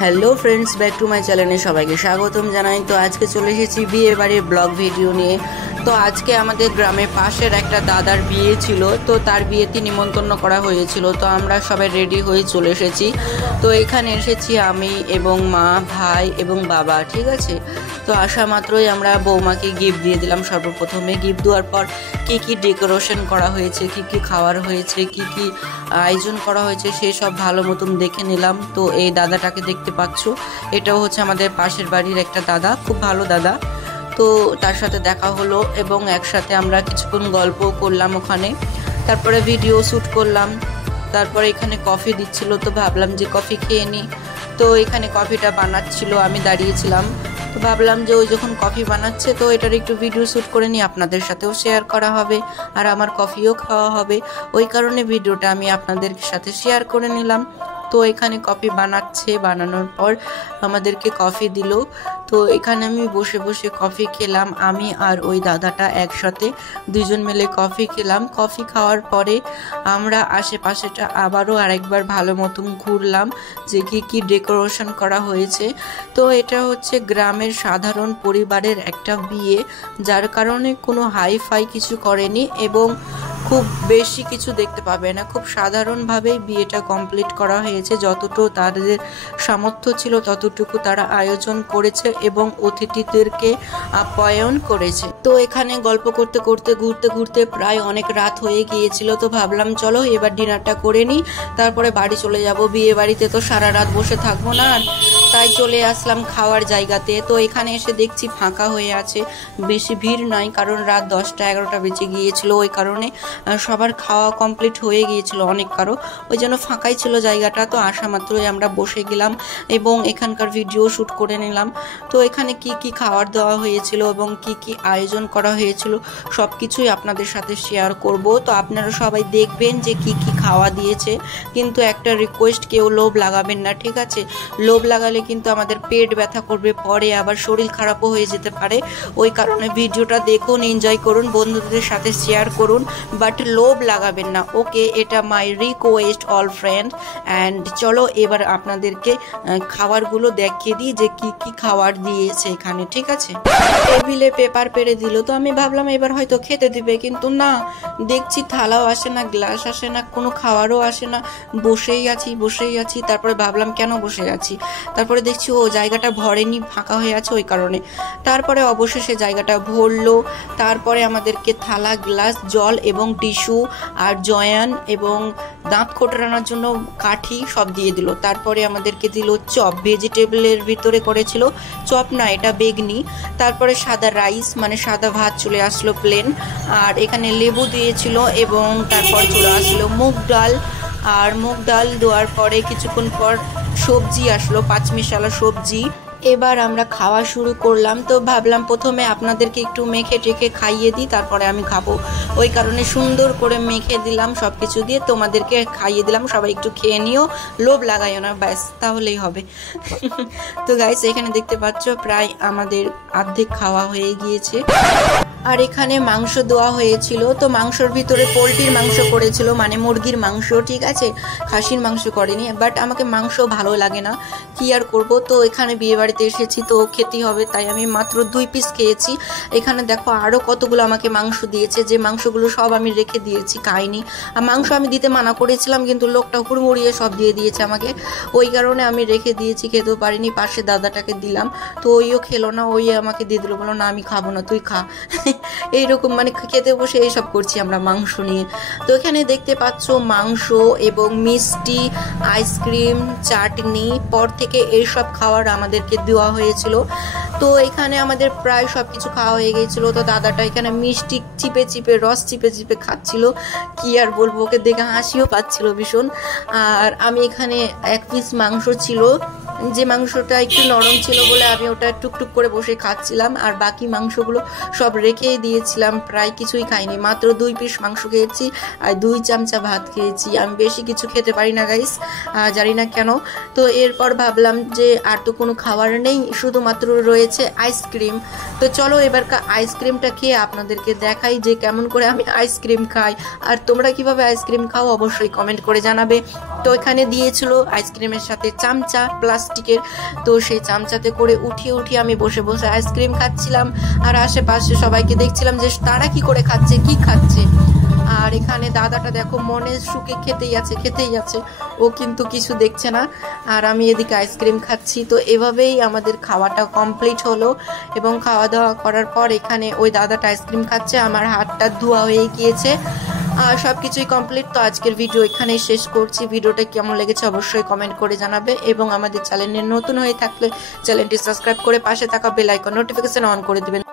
Hello friends, back to my চ্যানেলে সবাইকে স্বাগতম জানাই। তো আজকে চলে এসেছি বিয়ে বাড়ির ব্লগ ভিডিও নিয়ে। তো আজকে আমাদের গ্রামের পাশের একটা দাদার বিয়ে ছিল, তো তার বিয়েতে নিমন্ত্রণ করা হয়েছিল। তো আমরা সবাই রেডি হয়ে চলে এসেছি। তো এখানে এসেছি আমি এবং মা, ভাই এবং বাবা, ঠিক আছে। তো আসা মাত্রই আমরা বৌমাকে গিফট দিয়ে দিলাম। সর্বপ্রথমে গিফট দেওয়ার পর কি কি ডেকোরেশন করা হয়েছে, কি কি খাওয়ার হয়েছে, কি কি আয়োজন করা হয়েছে সেই সব ভালো মতন দেখে নিলাম। তো এই দাদাটাকে দেখতে পাচ্ছ, এটাও হচ্ছে আমাদের পাশের বাড়ির একটা দাদা, খুব ভালো দাদা। তো তার সাথে দেখা হলো এবং একসাথে আমরা কিছুক্ষণ গল্প করলাম ওখানে। তারপরে ভিডিও শ্যুট করলাম। তারপরে এখানে কফি দিচ্ছিল, তো ভাবলাম যে কফি খেয়ে নিই। তো এখানে কফিটা বানাচ্ছিল, আমি দাঁড়িয়েছিলাম। তো ভাবলাম যে ওই যখন কফি বানাচ্ছে তো এটার একটু ভিডিও শ্যুট করে নিই, আপনাদের সাথেও শেয়ার করা হবে আর আমার কফিও খাওয়া হবে। ওই কারণে ভিডিওটা আমি আপনাদের সাথে শেয়ার করে নিলাম। তো এখানে কফি বানাচ্ছে, বানানোর পর আমাদেরকে কফি দিল। তো এখানে আমি বসে বসে কফি খেলাম, আমি আর ওই দাদাটা একসাথে দুজন মিলে কফি খেলাম। কফি খাওয়ার পরে আমরা আশেপাশেটা আবারও আরেকবার ভালো মতন ঘুরলাম যে কি কি ডেকোরেশন করা হয়েছে। তো এটা হচ্ছে গ্রামের সাধারণ পরিবারের একটা বিয়ে, যার কারণে কোনো হাইফাই কিছু করেনি এবং খুব বেশি কিছু দেখতে পাবে না। খুব সাধারণভাবেই বিয়েটা কমপ্লিট করা হয়েছে। যতটুকু তাদের সামর্থ্য ছিল ততটুকু তারা আয়োজন করেছে এবং অতিথিদেরকে আপ্যায়ন করেছে। তো এখানে গল্প করতে করতে ঘুরতে ঘুরতে প্রায় অনেক রাত হয়ে গিয়েছিল। তো ভাবলাম চলো এবার ডিনারটা করে নিই, তারপরে বাড়ি চলে যাব। বিয়ে বাড়িতে তো সারা রাত বসে থাকবো না, তাই চলে আসলাম খাওয়ার জায়গাতে। তো এখানে এসে দেখছি ফাঁকা হয়ে আছে, বেশি ভিড় নাই, কারণ রাত 10টা-11টা বেজে গিয়েছিল। ওই কারণে সবার খাওয়া কমপ্লিট হয়ে গিয়েছিল অনেক কারো, ওই জন্য ফাঁকাই ছিল জায়গাটা। তো আসা মাত্রই আমরা বসে গেলাম এবং এখানকার ভিডিও শ্যুট করে নিলাম। তো এখানে কি কি খাবার দেওয়া হয়েছিল এবং কি কি আয়োজন করা হয়েছিল সব কিছুই আপনাদের সাথে শেয়ার করব। তো আপনারা সবাই দেখবেন যে কি কি খাওয়া দিয়েছে, কিন্তু একটা রিকোয়েস্ট, কেউ লোভ লাগাবেন না, ঠিক আছে। লোভ লাগালে কিন্তু আমাদের পেট ব্যথা করবে, পরে আবার শরীর খারাপও হয়ে যেতে পারে। ওই কারণে ভিডিওটা দেখুন, এনজয় করুন, বন্ধুদের সাথে শেয়ার করুন, বাট লোভ লাগাবেন না, ওকে। এটা my request all friend. And চলো এবার আপনাদেরকে খাবারগুলো দেখিয়ে দিই যে কি কি খাবার দিয়েছে এখানে, ঠিক আছে। টেবিলে পেপার পেরে দিল, তো আমি ভাবলাম এবার হয়তো খেতে দিবে, কিন্তু না, দেখছি থালাও আসে না, গ্লাস আসে না, কোনো খাবারও আসে না, বসেই আছি। তারপরে ভাবলাম কেন বসে আছি, তারপরে দেখছি ও জায়গাটা ভরেনি, ফাঁকা হয়ে আছে, ওই কারণে। তারপরে অবশেষে জায়গাটা ভরলো। তারপরে আমাদেরকে থালা, গ্লাস, জল এবং টিস্যু আর জয়ান এবং দাঁত কোটরানোর জন্য কাঠি সব দিয়ে দিল। তারপরে আমাদেরকে দিল চপ, ভেজিটেবলের ভিতরে করেছিল চপ, না এটা বেগনি। তারপরে সাদা রাইস, মানে সাদা ভাত চলে আসলো প্লেন, আর এখানে লেবু দিয়েছিল এবং তারপর চলে আসলো মুগ ডাল। আর মুগ ডাল দেওয়ার পরে কিছুক্ষণ পর সবজি আসলো, পাঁচমিশালা সবজি। এবার আমরা খাওয়া শুরু করলাম। তো ভাবলাম প্রথমে আপনাদেরকে একটু মেখে টেখে খাইয়ে দিই, তারপরে আমি খাবো। ওই কারণে সুন্দর করে মেখে দিলাম সব কিছু দিয়ে, তোমাদেরকে খাইয়ে দিলাম। সবাই একটু খেয়ে নিও, লোভ লাগাইও না, ব্যাস তাহলেই হবে। তো গাইস, এখানে দেখতে পাচ্ছ প্রায় আমাদের অর্ধেক খাওয়া হয়ে গিয়েছে। আর এখানে মাংস দেওয়া হয়েছিল। তো মাংসর ভিতরে পোলট্রির মাংস করেছিল, মানে মুরগির মাংস, ঠিক আছে, খাসির মাংস করেনি। বাট আমাকে মাংস ভালো লাগে না, কি আর করব। তো এখানে বিয়ে বাড়িতে এসেছি তো খেতেই হবে, তাই আমি মাত্র 2 পিস খেয়েছি। এখানে দেখো আরও কতগুলো আমাকে মাংস দিয়েছে, যে মাংসগুলো সব আমি রেখে দিয়েছি, খাইনি। আর মাংস আমি দিতে মানা করেছিলাম, কিন্তু লোকটা হুড়মুড়িয়ে সব দিয়ে দিয়েছে আমাকে, ওই কারণে আমি রেখে দিয়েছি, খেতেও পারিনি। পাশে দাদাটাকে দিলাম, তো ওইও খেলো না, ওই আমাকে দিয়ে দিল, বলো না আমি খাবো না, তুই খা। এইরকম মানে খেতে বসে এইসব করছি আমরা মাংস নিয়ে। তো এখানে দেখতে পাচ্ছ মাংস এবং মিষ্টি, আইসক্রিম, চাটনি, পর থেকে এইসব খাবার আমাদেরকে দেওয়া হয়েছিল। তো এখানে আমাদের প্রায় সব কিছু খাওয়া হয়ে গিয়েছিল। তো দাদাটা এখানে মিষ্টি চিপে চিপে, রস চিপে চিপে খাচ্ছিল, কি আর বলবো, ওকে দেখে হাসিও পাচ্ছিল ভীষণ। আর আমি এখানে 1 পিস মাংস ছিল, যে মাংসটা একটু নরম ছিল বলে আমি ওটা টুকটুক করে বসে খাচ্ছিলাম, আর বাকি মাংসগুলো সব রেখেই দিয়েছিলাম, প্রায় কিছুই খাইনি, মাত্র 2 পিস মাংস খেয়েছি আর 2 চামচা ভাত খেয়েছি। আমি বেশি কিছু খেতে পারি না গাইস, জানি না কেন। তো এরপর ভাবলাম যে আর তো কোনো খাবার নেই, শুধুমাত্র রয়েছে আইসক্রিম। তো চলো এবার আইসক্রিমটা খেয়ে আপনাদেরকে দেখাই যে কেমন করে আমি আইসক্রিম খাই, আর তোমরা কিভাবে আইসক্রিম খাও অবশ্যই কমেন্ট করে জানাবে। তো এখানে দিয়েছিল আইসক্রিমের সাথে চামচা প্লাস প্লাস্টিকের। তো সেই চামচাতে করে উঠিয়ে আমি বসে বসে আইসক্রিম খাচ্ছিলাম, আর আশেপাশে সবাইকে দেখছিলাম যে তারা কি করে খাচ্ছে, কি খাচ্ছে। আর এখানে দাদাটা দেখো মনের সুখে খেতেই আছে, ও কিন্তু কিছু দেখছে না। আর আমি এদিকে আইসক্রিম খাচ্ছি। তো এভাবেই আমাদের খাওয়াটা কমপ্লিট হলো, এবং খাওয়া দাওয়া করার পর এখানে ওই দাদাটা আইসক্রিম খাচ্ছে, আমার হাতটা ধোয়া হয়ে গিয়েছে। আর সব কিছুই কমপ্লিট। তো আজকের ভিডিও এখানেই শেষ করছি। ভিডিওটা কেমন লেগেছে অবশ্যই কমেন্ট করে জানাবে, এবং আমাদের চ্যানেলে নতুন হয়ে থাকলে চ্যানেলটি সাবস্ক্রাইব করে পাশে থাকা বেল আইকন নোটিফিকেশন অন করে দিবেন।